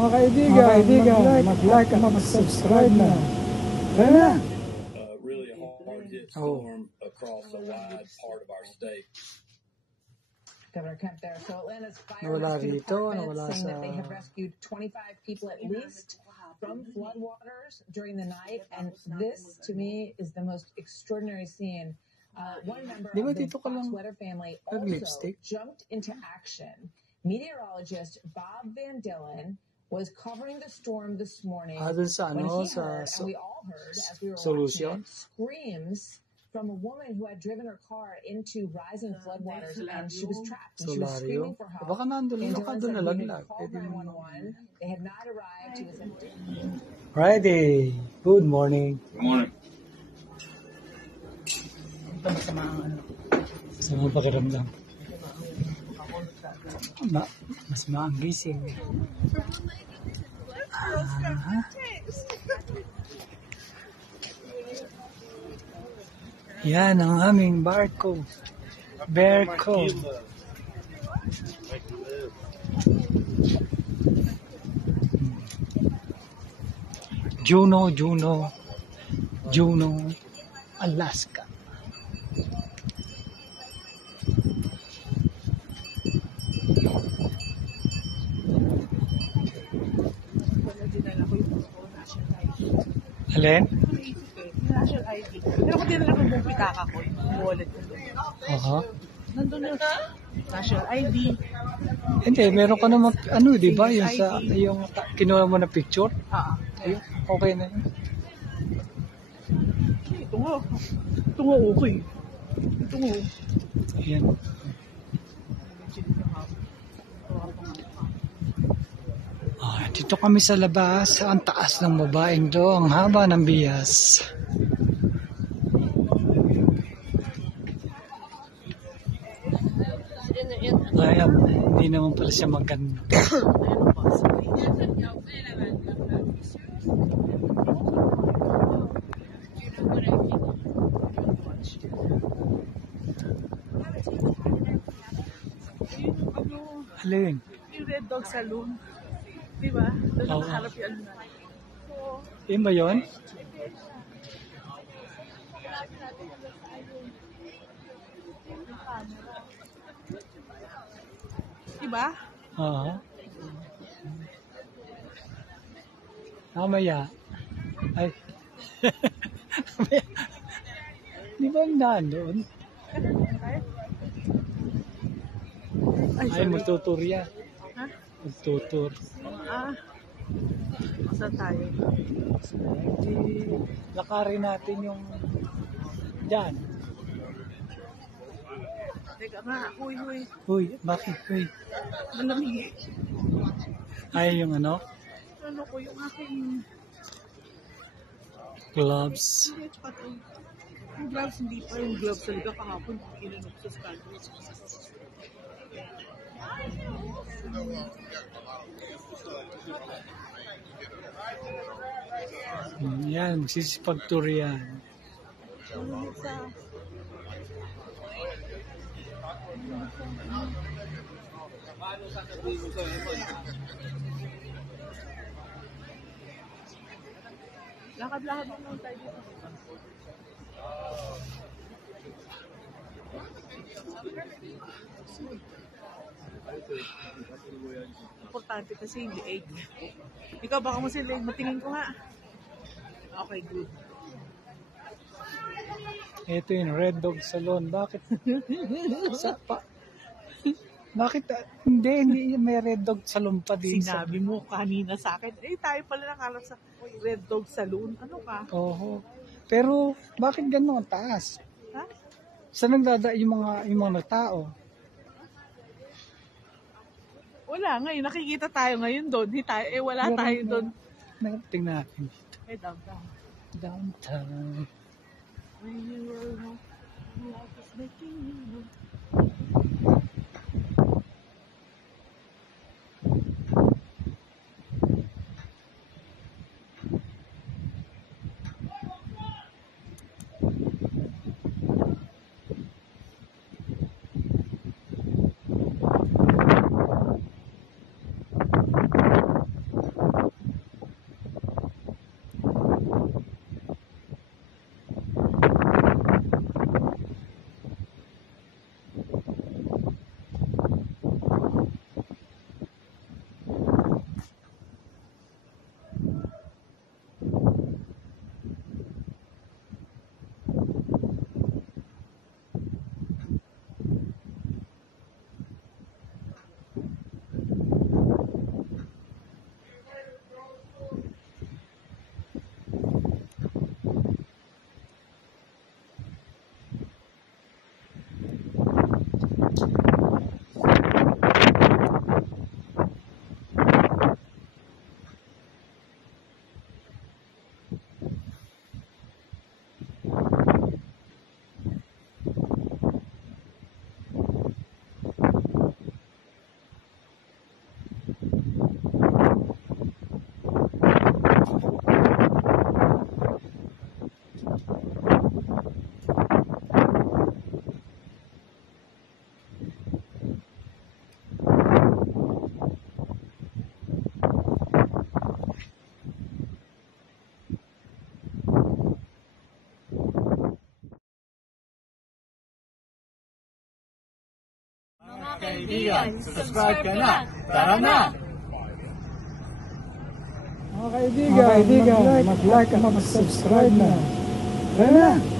Mga kaibigan, mag-like at mag-subscribe na. Tara na! Really a hard-hit storm across a wide part of our state. Governor Kemp there. So Atlanta's fire rescue department saying that they have rescued 25 people at least from floodwaters during the night. And this, to me, is the most extraordinary scene. One member of the Fox Weather family also jumped into action. Meteorologist Bob Van Dillen was covering the storm this morning when he heard, and we all heard as we were watching it, screams from a woman who had driven her car into rising floodwaters, and she was trapped. And she was screaming for help. Van Dillen said he had called 911. They had not arrived. He was empty. Friday. Good morning. Good morning. Sama pakiramdam. Mas maangising. Yan ang aming barko. Berko. Juneau, Alaska. Alin? National ID. Pero kung tinala ko buong pitaka ko, yung wallet ko doon. Nandun yung national ID. Hindi, meron ka naman, di ba? Yung kinuha mo na picture? Ayun, okay na yun. Ito nga okay. Ito nga. Ayan. Dito kami sa labas, ang taas ng babaeng do, ang haba ng bias. Ay, hindi naman pala siya maganda. Alin? Yung Red Dog Saloon. Diba? Doon nakaharap yung na. Yun ba yun? Diba? Oo. Mamaya. Ay. Di ba nandun? Ay, magtutur yan. Ha? Magtutur. Saan tayo? Lakarin natin yung dyan. Teka nga, huy. Uy, bakit? Uy. Malamig. Ay, yung ano? Ano ko, yung aking... Gloves. Yung gloves, hindi pa yung gloves talaga kahapon. Inanok sa scandal. Yan, magsisipag-tour yan. Lakad-lakad mo tayo dito. Importante kasi yung leeg. Ikaw, baka mo si leeg. Matingin ko nga. Okay, good. Ito yung Red Dog Salon. Bakit? Bakit? Hindi may Red Dog Salon pa din. Sinabi mo kanina sa akin, tayo pala nakalap sa Red Dog Saloon. Ano ka? Oo. Pero, bakit gano'n ang taas? Ha? Saan nagdada yung mga tao? Wala, ngayon nakikita tayo ngayon doon. Wala tayo doon. Tingnan natin. Downtown. Downtown. When you were home, life is making you move. kaibigan, subscribe ka na. Tara na! Mga kaibigan, mag-like at mag-subscribe na. Tara na!